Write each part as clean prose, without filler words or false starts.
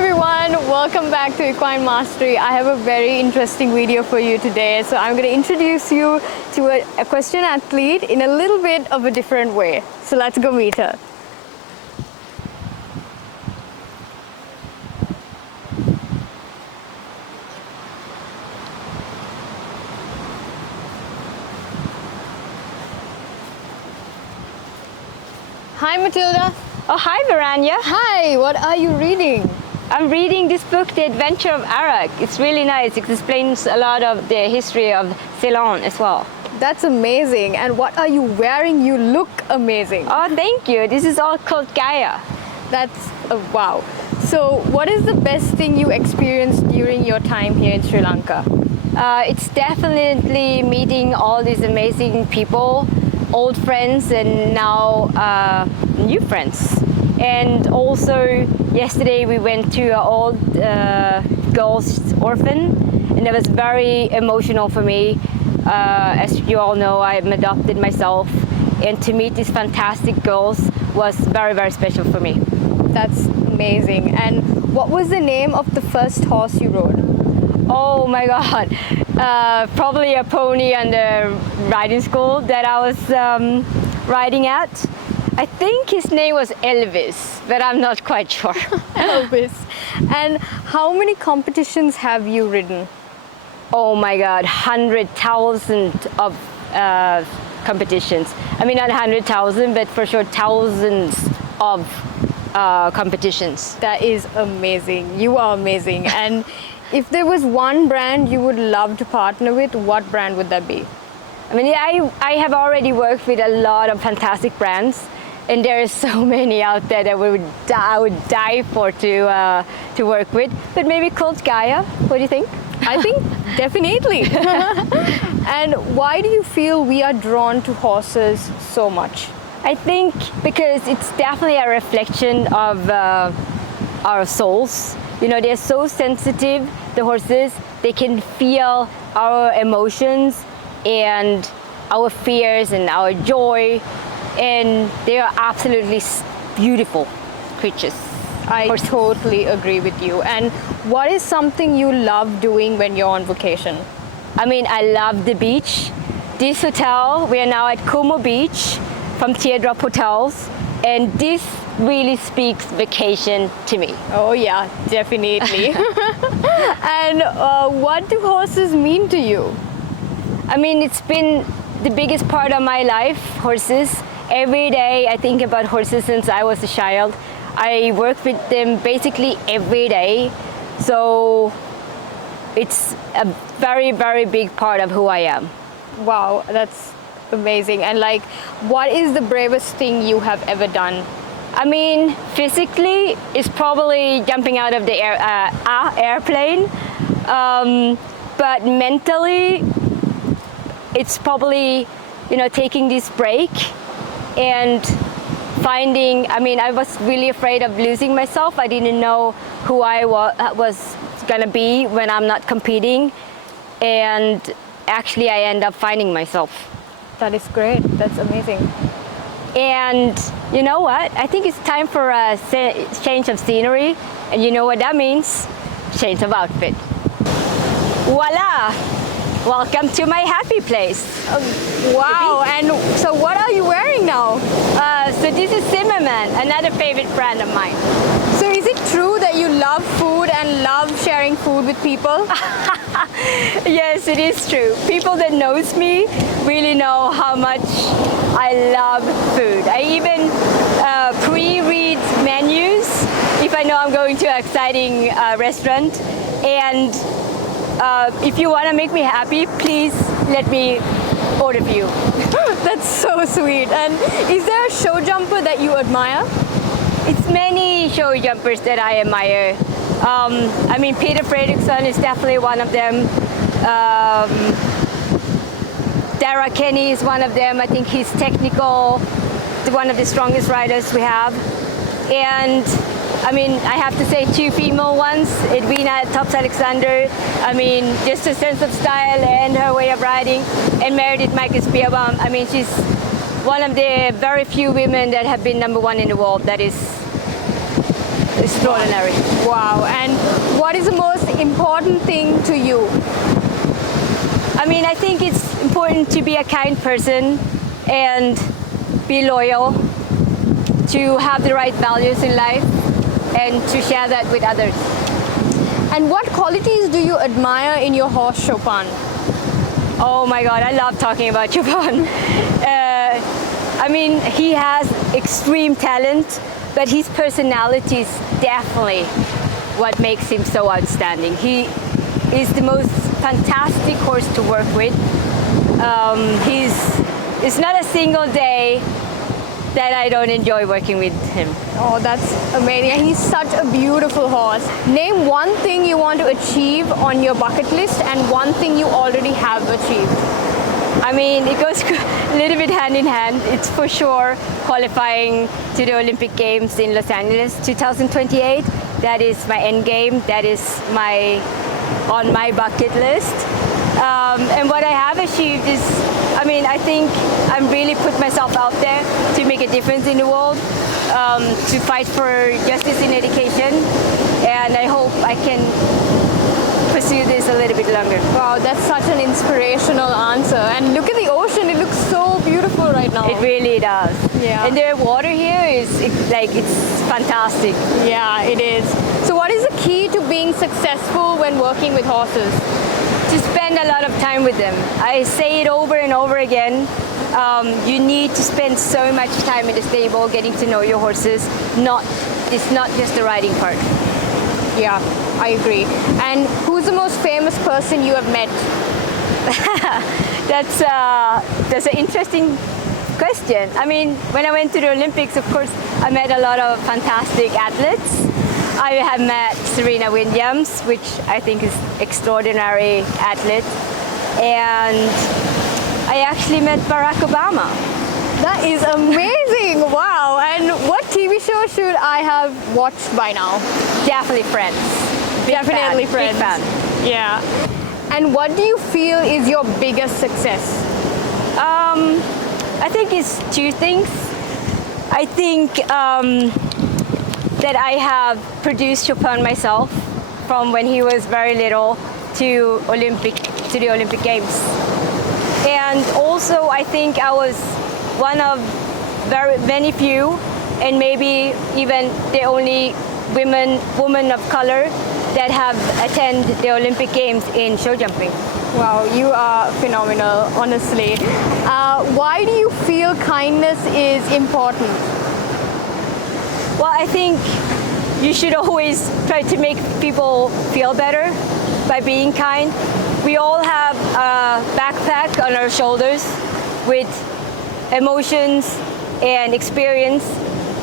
everyone, welcome back to Equine Mastery. I have a very interesting video for you today. So I'm going to introduce you to a equestrian athlete in a little bit of a different way. So let's go meet her. Hi Mathilda. Oh, hi Wiranya. Hi, what are you reading? I'm reading this book, The Adventure of Arak. It's really nice. It explains a lot of the history of Ceylon as well. That's amazing. And what are you wearing? You look amazing. Oh, thank you. This is all called Gaia. That's wow. So what is the best thing you experienced during your time here in Sri Lanka? It's definitely meeting all these amazing people, old friends and now new friends. And also yesterday we went to an old girls orphan, and it was very emotional for me. As you all know, I'm adopted myself, and to meet these fantastic girls was very, very special for me. That's amazing. And what was the name of the first horse you rode? Oh my God, probably a pony on the riding school that I was riding at. I think his name was Elvis, but I'm not quite sure. Elvis. And how many competitions have you ridden? Oh my God, 100,000 of competitions. I mean, not 100,000, but for sure thousands of competitions. That is amazing. You are amazing. And if there was one brand you would love to partner with, what brand would that be? I mean, I have already worked with a lot of fantastic brands, and there are so many out there that I would die for to work with. But maybe called Gaia. What do you think? I think definitely. And why do you feel we are drawn to horses so much? I think because it's definitely a reflection of our souls. You know, they're so sensitive, the horses. They can feel our emotions and our fears and our joy, and they are absolutely beautiful creatures. I totally agree with you. And what is something you love doing when you're on vacation? I mean, I love the beach. This hotel, we are now at Kumu beach from Teardrop hotels, and this really speaks vacation to me. Oh yeah, definitely. And what do horses mean to you? I mean, it's been the biggest part of my life, horses. Every day I think about horses since I was a child. I work with them basically every day. So it's a very, very big part of who I am. Wow, that's amazing. And like, what is the bravest thing you have ever done? I mean, physically, it's probably jumping out of the airplane. But mentally, it's probably, you know, taking this break and finding, I mean, I was really afraid of losing myself. I didn't know who I was gonna be when I'm not competing. And actually, I end up finding myself. That is great. That's amazing. And you know what? I think it's time for a change of scenery. And you know what that means? Change of outfit. Voila! Welcome to my happy place. Wow, and so what are you wearing now? So this is Zimmerman, another favorite brand of mine. So is it true that you love food and love sharing food with people? Yes, it is true. People that knows me really know how much I love food. I even pre-read menus if I know I'm going to an exciting restaurant. And if you want to make me happy, please let me order for you. That's so sweet. And is there a show jumper that you admire? It's many show jumpers that I admire. I mean, Peter Fredriksson is definitely one of them. Dara Kenny is one of them. I think he's technical, one of the strongest riders we have. And I mean, I have to say two female ones, Edwina Tops Alexander. I mean, just her sense of style and her way of riding. And Meredith Michael Spearbaum. I mean, she's one of the very few women that have been #1 in the world. That is extraordinary. Wow. And what is the most important thing to you? I mean, I think it's important to be a kind person and be loyal, to have the right values in life, and to share that with others. And what qualities do you admire in your horse, Chopin? Oh my God, I love talking about Chopin. I mean, he has extreme talent, but his personality is definitely what makes him so outstanding. He is the most fantastic horse to work with. It's not a single day that I don't enjoy working with him. Oh, that's amazing. And he's such a beautiful horse. Name one thing you want to achieve on your bucket list and one thing you already have achieved. I mean, it goes a little bit hand in hand. It's for sure qualifying to the Olympic Games in Los Angeles 2028. That is my end game. That is on my bucket list. And what I have achieved is, I mean, I think I'm really put myself out there to make a difference in the world, to fight for justice in education, and I hope I can pursue this a little bit longer. Wow, that's such an inspirational answer. And look at the ocean, it looks so beautiful right now. It really does. Yeah. And the water here is it's fantastic. Yeah, it is. So what is the key to being successful when working with horses? To spend a lot of time with them. I say it over and over again. You need to spend so much time in the stable getting to know your horses. It's not just the riding part. Yeah, I agree. And who's the most famous person you have met? That's an interesting question. I mean, when I went to the Olympics, of course, I met a lot of fantastic athletes. I have met Serena Williams, which I think is extraordinary athlete, and I actually met Barack Obama. That is amazing! Wow! And what TV show should I have watched by now? Definitely Friends. Definitely Friends. Big fan. Yeah. And what do you feel is your biggest success? I think it's two things. I think that I have produced Chopin myself from when he was very little to the Olympic Games. And also I think I was one of very many few, and maybe even the only woman of color that have attended the Olympic Games in show jumping. Wow, you are phenomenal, honestly. Why do you feel kindness is important? Well, I think you should always try to make people feel better by being kind. We all have a backpack on our shoulders with emotions and experience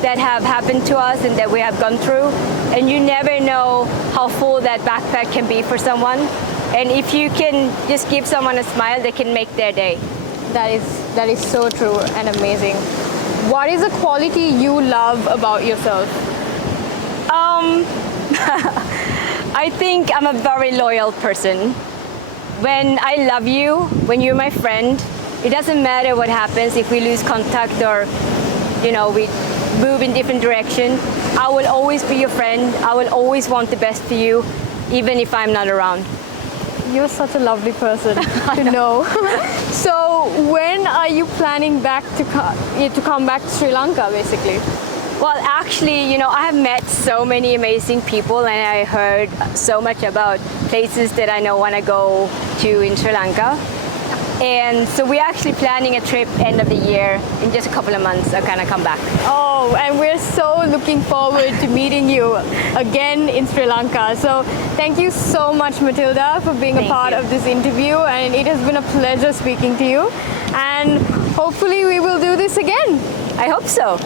that have happened to us and that we have gone through. And you never know how full that backpack can be for someone. And if you can just give someone a smile, they can make their day. That is so true and amazing. What is a quality you love about yourself? I think I'm a very loyal person. When I love you, when you're my friend, it doesn't matter what happens if we lose contact or, we move in different direction. I will always be your friend. I will always want the best for you, even if I'm not around. You're such a lovely person to know. So when are you planning to come back to Sri Lanka, basically? Well, actually, I have met so many amazing people, and I heard so much about places that I want to go to in Sri Lanka. And so we're actually planning a trip end of the year. In just a couple of months, I'll kind of come back. Oh, and we're so looking forward to meeting you again in Sri Lanka. So thank you so much, Mathilda, for being a part of this interview. And it has been a pleasure speaking to you. And hopefully we will do this again. I hope so.